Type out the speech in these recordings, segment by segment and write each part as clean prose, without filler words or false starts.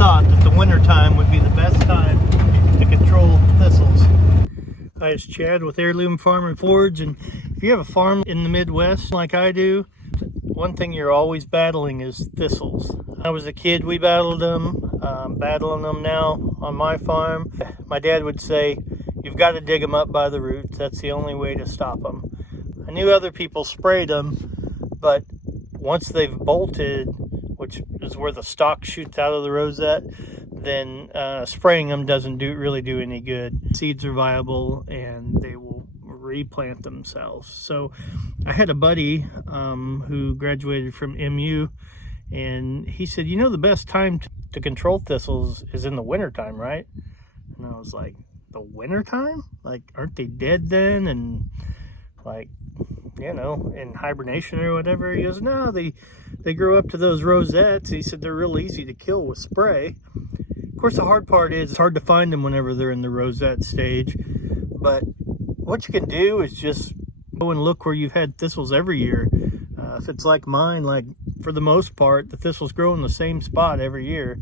thought that the winter time would be the best time to control thistles. Hi, it's Chad with Heirloom Farm and Forage, and if you have a farm in the Midwest like I do, one thing you're always battling is thistles. When I was a kid, we battled them. Battling them now on my farm. My dad would say, you've got to dig them up by the roots. That's the only way to stop them. I knew other people sprayed them, but once they've bolted, which is where the stalk shoots out of the rosette, then spraying them doesn't really do any good. Seeds are viable and they will replant themselves. So I had a buddy who graduated from MU, and he said, you know, the best time to control thistles is in the wintertime, right? And I was like, the wintertime? Like, aren't they dead then? And like, you know, in hibernation or whatever. He goes, no, they grow up to those rosettes. He said they're real easy to kill with spray. Of course, the hard part is it's hard to find them whenever they're in the rosette stage. But what you can do is just go and look where you've had thistles every year. If it's like mine, like for the most part, the thistles grow in the same spot every year.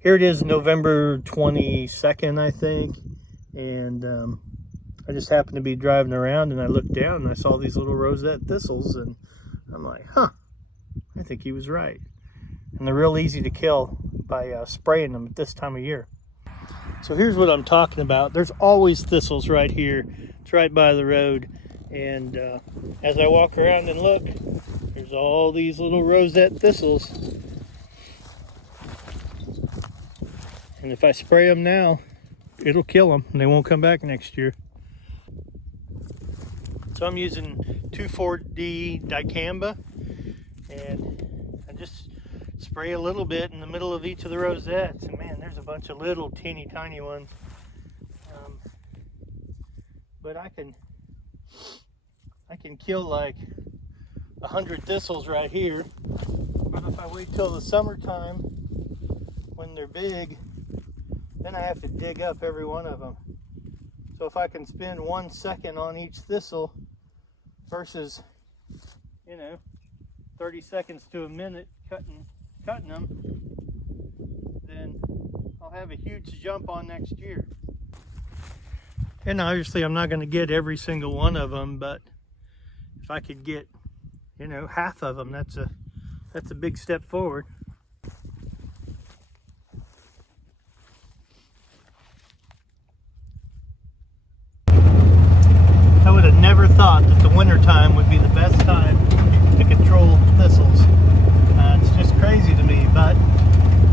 Here it is, November 22nd, I think. And I just happened to be driving around and I looked down and I saw these little rosette thistles, and I'm like, huh, I think he was right. And they're real easy to kill by spraying them at this time of year. So here's what I'm talking about. There's always thistles right here. It's right by the road. And as I walk around and look, there's all these little rosette thistles. And if I spray them now, it'll kill them and they won't come back next year. So I'm using 2,4-D dicamba, and I just spray a little bit in the middle of each of the rosettes, and man, there's a bunch of little teeny tiny ones. But I can kill like 100 thistles right here. But if I wait till the summertime when they're big, then I have to dig up every one of them. So if I can spend 1 second on each thistle versus, you know, 30 seconds to a minute cutting them, then I'll have a huge jump on next year. And obviously I'm not going to get every single one of them, but if I could get, you know, half of them, that's a big step forward. I would have never thought that the wintertime would be the best time to control thistles. It's just crazy to me, but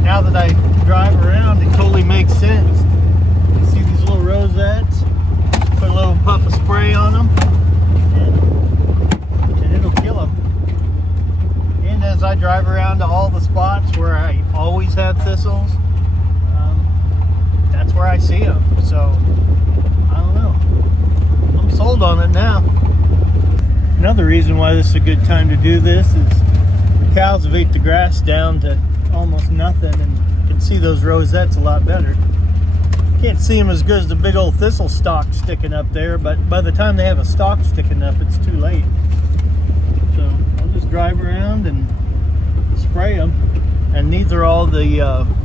now that I drive around, it totally makes sense. You see these little rosettes, put a little puff of spray on them, and it'll kill them. And as I drive around to all the spots where I always have thistles, that's where I see them. So, I don't know. I'm sold on it now. Another reason why this is a good time to do this is the cows have ate the grass down to almost nothing, and you can see those rosettes a lot better. Can't see them as good as the big old thistle stalk sticking up there, but by the time they have a stalk sticking up, it's too late. So I'll just drive around and spray them. And these are all the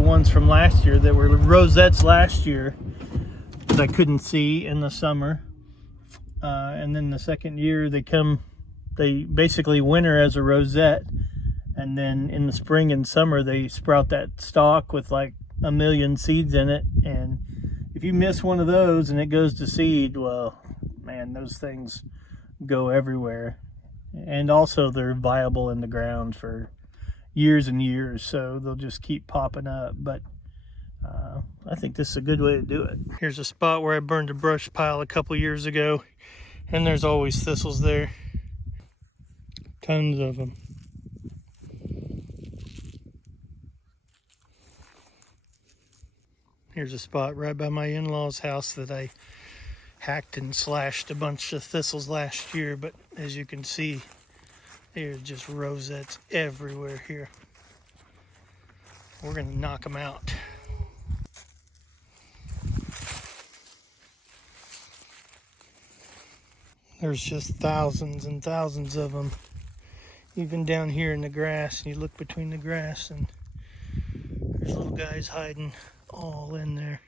ones from last year that were rosettes last year that I couldn't see in the summer. And then the second year they basically winter as a rosette, and then in the spring and summer they sprout that stalk with like 1 million seeds in it. And if you miss one of those and it goes to seed, well, man, those things go everywhere. And also they're viable in the ground for years and years, so they'll just keep popping up. But I think this is a good way to do it. Here's a spot where I burned a brush pile a couple years ago, and there's always thistles there. Tons of them. Here's a spot right by my in-laws' house that I hacked and slashed a bunch of thistles last year, but as you can see, there's just rosettes everywhere here. We're gonna knock them out. There's just thousands and thousands of them Even down here in the grass, you look between the grass and there's little guys hiding all in there.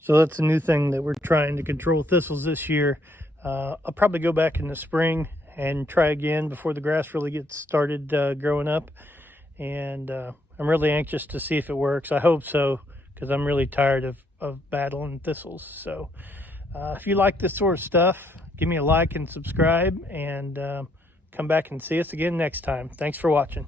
So that's a new thing that we're trying to control thistles this year. I'll probably go back in the spring and try again before the grass really gets started growing up. And I'm really anxious to see if it works. I hope so, because I'm really tired of battling thistles. So if you like this sort of stuff, give me a like and subscribe, and come back and see us again next time. Thanks for watching.